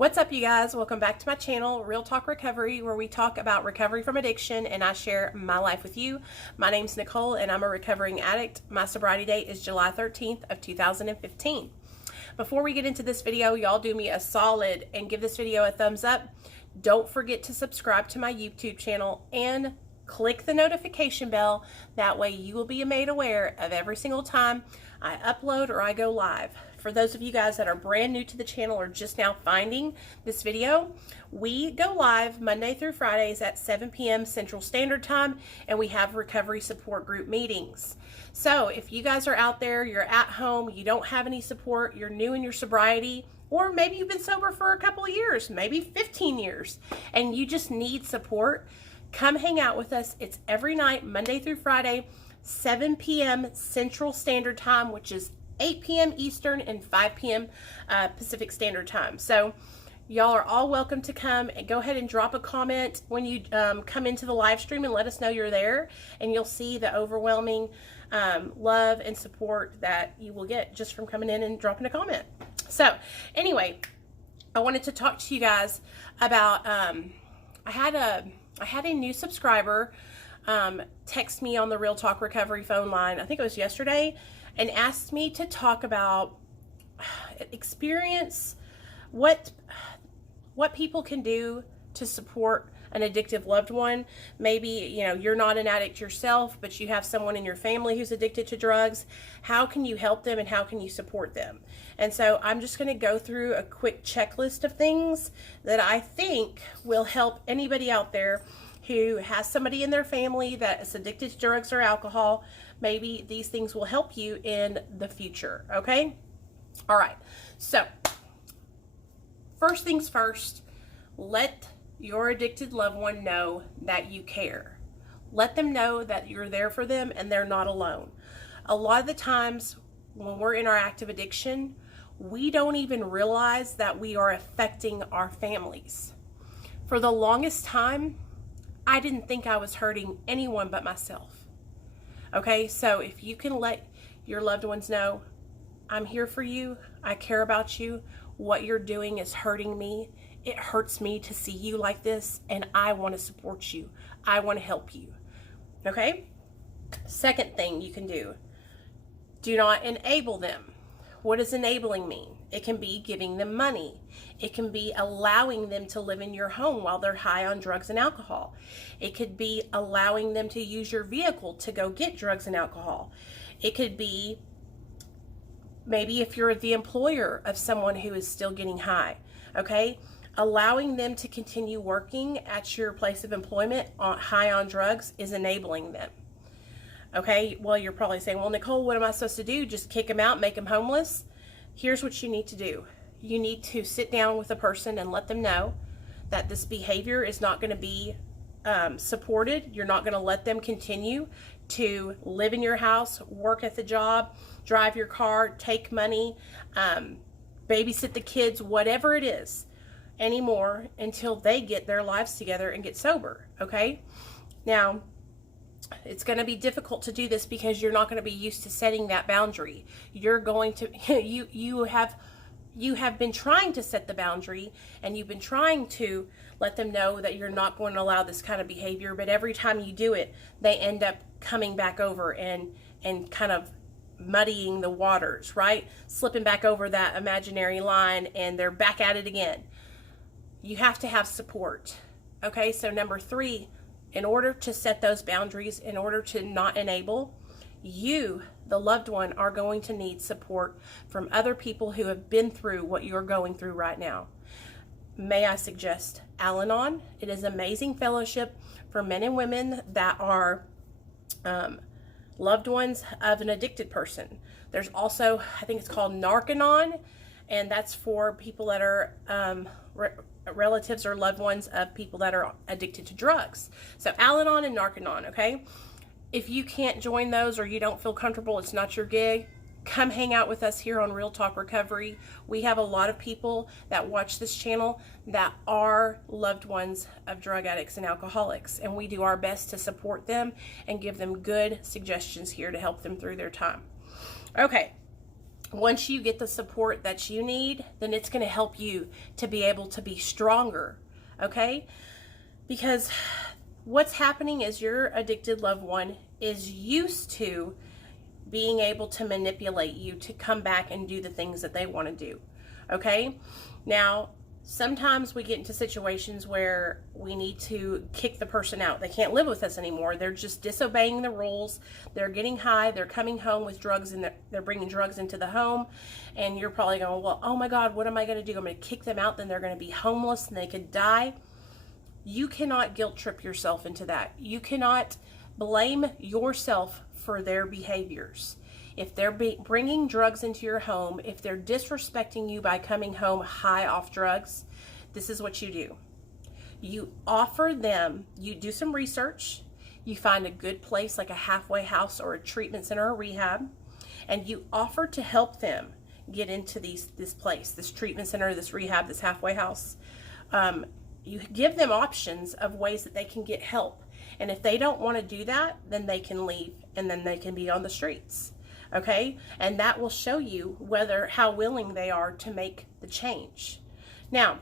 What's up, you guys? Welcome back to my channel, Real Talk Recovery, where we talk about recovery from addiction and I share my life with you. My name's Nicole and I'm a recovering addict. My sobriety date is July 13th of 2015. Before we get into this video, y'all do me a solid and give this video a thumbs up. Don't forget to subscribe to my YouTube channel and click the notification bell. That way you will be made aware of every single time I upload or I go live. For those of you guys that are brand new to the channel or just now finding this video, we go live Monday through Fridays at 7 p.m. Central Standard Time, and we have recovery support group meetings. So if you guys are out there, you're at home, you don't have any support, you're new in your sobriety, or maybe you've been sober for a couple of years, maybe 15 years, and you just need support, come hang out with us. It's every night, Monday through Friday, 7 p.m. Central Standard Time, which is 8 p.m. Eastern and 5 p.m. Pacific Standard Time. So y'all are all welcome to come, and go ahead and drop a comment when you come into the live stream and let us know you're there, and you'll see the overwhelming love and support that you will get just from coming in and dropping a comment. So anyway, I wanted to talk to you guys about I had a new subscriber text me on the Real Talk Recovery phone line, I think it was yesterday, and asked me to talk about experience, what people can do to support an addictive loved one. Maybe, you know, you're not an addict yourself, but you have someone in your family who's addicted to drugs. How can you help them and how can you support them? And so I'm just going to go through a quick checklist of things that I think will help anybody out there who has somebody in their family that is addicted to drugs or alcohol. Maybe these things will help you in the future, okay? All right, so first things first, let your addicted loved one know that you care. Let them know that you're there for them and they're not alone. A lot of the times when we're in our active addiction, we don't even realize that we are affecting our families. For the longest time, I didn't think I was hurting anyone but myself. Okay, so if you can let your loved ones know, I'm here for you, I care about you, what you're doing is hurting me, it hurts me to see you like this, and I want to support you, I want to help you. Okay? Second thing you can do not enable them. What does enabling mean? It can be giving them money. It can be allowing them to live in your home while they're high on drugs and alcohol. It could be allowing them to use your vehicle to go get drugs and alcohol. It could be maybe if you're the employer of someone who is still getting high, okay? Allowing them to continue working at your place of employment high on drugs is enabling them. Okay, well, you're probably saying, well, Nicole, what am I supposed to do? Just kick them out, make them homeless? Here's what you need to do. You need to sit down with a person and let them know that this behavior is not going to be supported. You're not going to let them continue to live in your house, work at the job, drive your car, take money, babysit the kids, whatever it is, anymore until they get their lives together and get sober, okay? Now, it's going to be difficult to do this because you're not going to be used to setting that boundary. You're going to, you have been trying to set the boundary, and you've been trying to let them know that you're not going to allow this kind of behavior, but every time you do it, they end up coming back over and kind of muddying the waters, right? Slipping back over that imaginary line, and they're back at it again. You have to have support. Okay, so number 3, in order to set those boundaries, in order to not enable, you, the loved one, are going to need support from other people who have been through what you're going through right now. May I suggest Al-Anon? It is an amazing fellowship for men and women that are loved ones of an addicted person. There's also, I think it's called Narcanon, and that's for people that are relatives or loved ones of people that are addicted to drugs. So Al-Anon and Narcanon, okay? If you can't join those or you don't feel comfortable, it's not your gig, come hang out with us here on Real Talk Recovery. We have a lot of people that watch this channel that are loved ones of drug addicts and alcoholics, and we do our best to support them and give them good suggestions here to help them through their time. Okay, once you get the support that you need, then it's going to help you to be able to be stronger, okay? Because what's happening is your addicted loved one is used to being able to manipulate you to come back and do the things that they want to do, okay? Now, sometimes we get into situations where we need to kick the person out. They can't live with us anymore. They're just disobeying the rules. They're getting high. They're coming home with drugs, and they're bringing drugs into the home. And you're probably going, well, oh my God, what am I going to do? I'm going to kick them out. Then they're going to be homeless and they could die. You cannot guilt trip yourself into that. You cannot blame yourself for their behaviors. If they're bringing drugs into your home, if they're disrespecting you by coming home high off drugs, this is what you do. You offer them, you do some research, you find a good place like a halfway house or a treatment center or rehab, and you offer to help them get into this place, this treatment center, this rehab, this halfway house. You give them options of ways that they can get help. And if they don't want to do that, then they can leave and then they can be on the streets. Okay? And that will show you how willing they are to make the change. Now,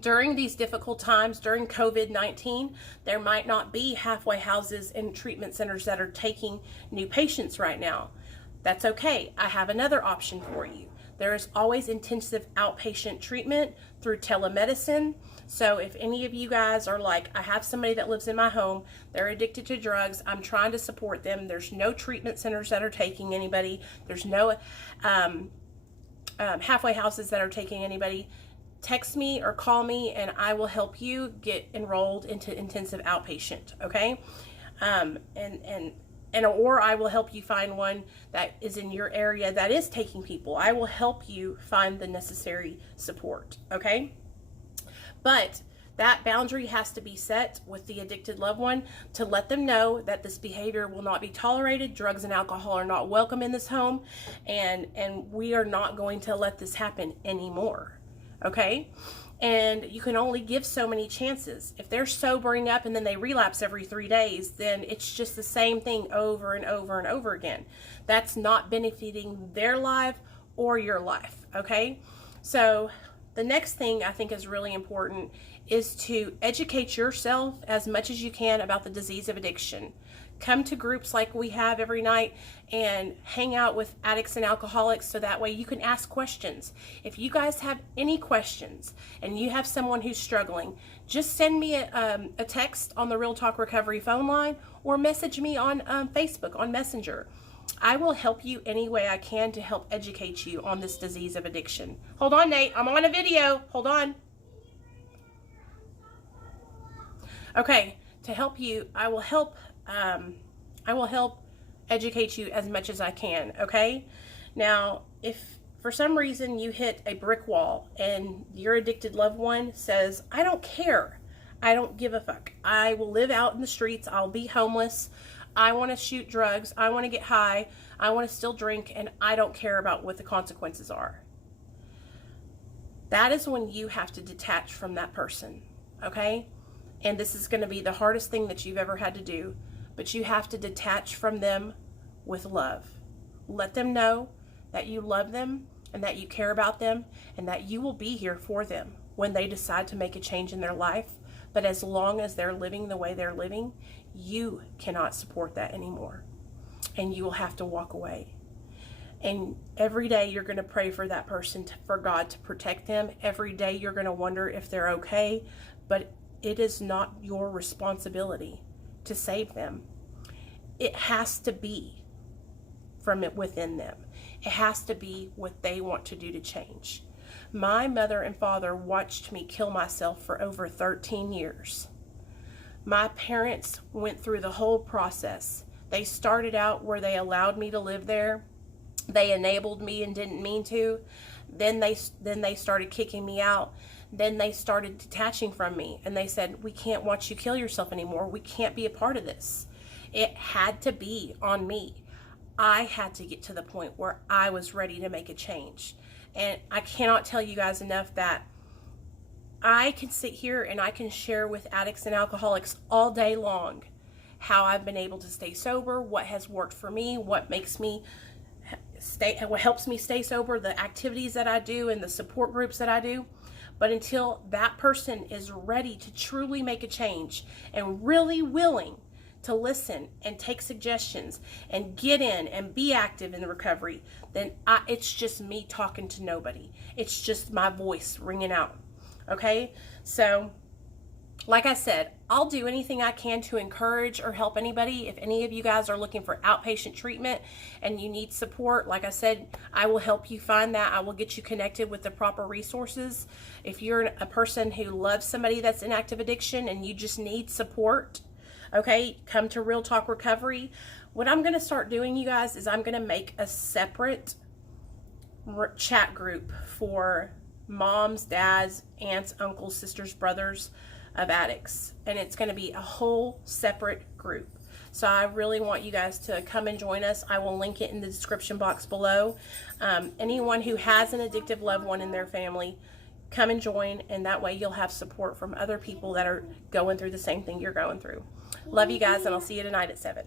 during these difficult times, during COVID-19, there might not be halfway houses and treatment centers that are taking new patients right now. That's okay. I have another option for you. There is always intensive outpatient treatment through telemedicine. So if any of you guys are like, I have somebody that lives in my home, they're addicted to drugs, I'm trying to support them, there's no treatment centers that are taking anybody, there's no halfway houses that are taking anybody, text me or call me and I will help you get enrolled into intensive outpatient, okay? Or I will help you find one that is in your area that is taking people. I will help you find the necessary support, okay? But that boundary has to be set with the addicted loved one to let them know that this behavior will not be tolerated. Drugs and alcohol are not welcome in this home, and we are not going to let this happen anymore, okay? And you can only give so many chances. If they're sobering up and then they relapse every 3 days, then it's just the same thing over and over and over again. That's not benefiting their life or your life, okay? So the next thing I think is really important is to educate yourself as much as you can about the disease of addiction. Come to groups like we have every night and hang out with addicts and alcoholics so that way you can ask questions. If you guys have any questions and you have someone who's struggling, just send me a text on the Real Talk Recovery phone line or message me on Facebook, on Messenger. I will help you any way I can to help educate you on this disease of addiction. Hold on, Nate. I'm on a video. Hold on. Okay, to help you, I will help educate you as much as I can, okay? Now, if for some reason you hit a brick wall and your addicted loved one says, I don't care, I don't give a fuck, I will live out in the streets, I'll be homeless, I want to shoot drugs, I want to get high, I want to still drink, and I don't care about what the consequences are. That is when you have to detach from that person, okay? And this is going to be the hardest thing that you've ever had to do, but you have to detach from them with love. Let them know that you love them and that you care about them and that you will be here for them when they decide to make a change in their life. But as long as they're living the way they're living, you cannot support that anymore. And you will have to walk away. And every day you're going to pray for that person, for God to protect them. Every day you're going to wonder if they're okay. But it is not your responsibility to save them. It has to be from within them. It has to be what they want to do to change. My mother and father watched me kill myself for over 13 years. My parents went through the whole process. They started out where they allowed me to live there. They enabled me and didn't mean to. Then they started kicking me out. Then they started detaching from me and they said, we can't watch you kill yourself anymore. We can't be a part of this. It had to be on me. I had to get to the point where I was ready to make a change. And I cannot tell you guys enough that I can sit here and I can share with addicts and alcoholics all day long how I've been able to stay sober, what has worked for me, what makes me helps me stay sober, the activities that I do and the support groups that I do. But until that person is ready to truly make a change and really willing to listen and take suggestions and get in and be active in the recovery, then it's just me talking to nobody. It's just my voice ringing out. Okay? So, like I said, I'll do anything I can to encourage or help anybody. If any of you guys are looking for outpatient treatment and you need support, like I said, I will help you find that. I will get you connected with the proper resources. If you're a person who loves somebody that's in active addiction and you just need support, okay, come to Real Talk Recovery. What I'm going to start doing, you guys, is I'm going to make a separate chat group for moms, dads, aunts, uncles, sisters, brothers of addicts, and it's going to be a whole separate group. So I really want you guys to come and join us. I will link it in the description box below. Anyone who has an addictive loved one in their family, come and join, and that way you'll have support from other people that are going through the same thing you're going through. Love you guys, and I'll see you tonight at 7.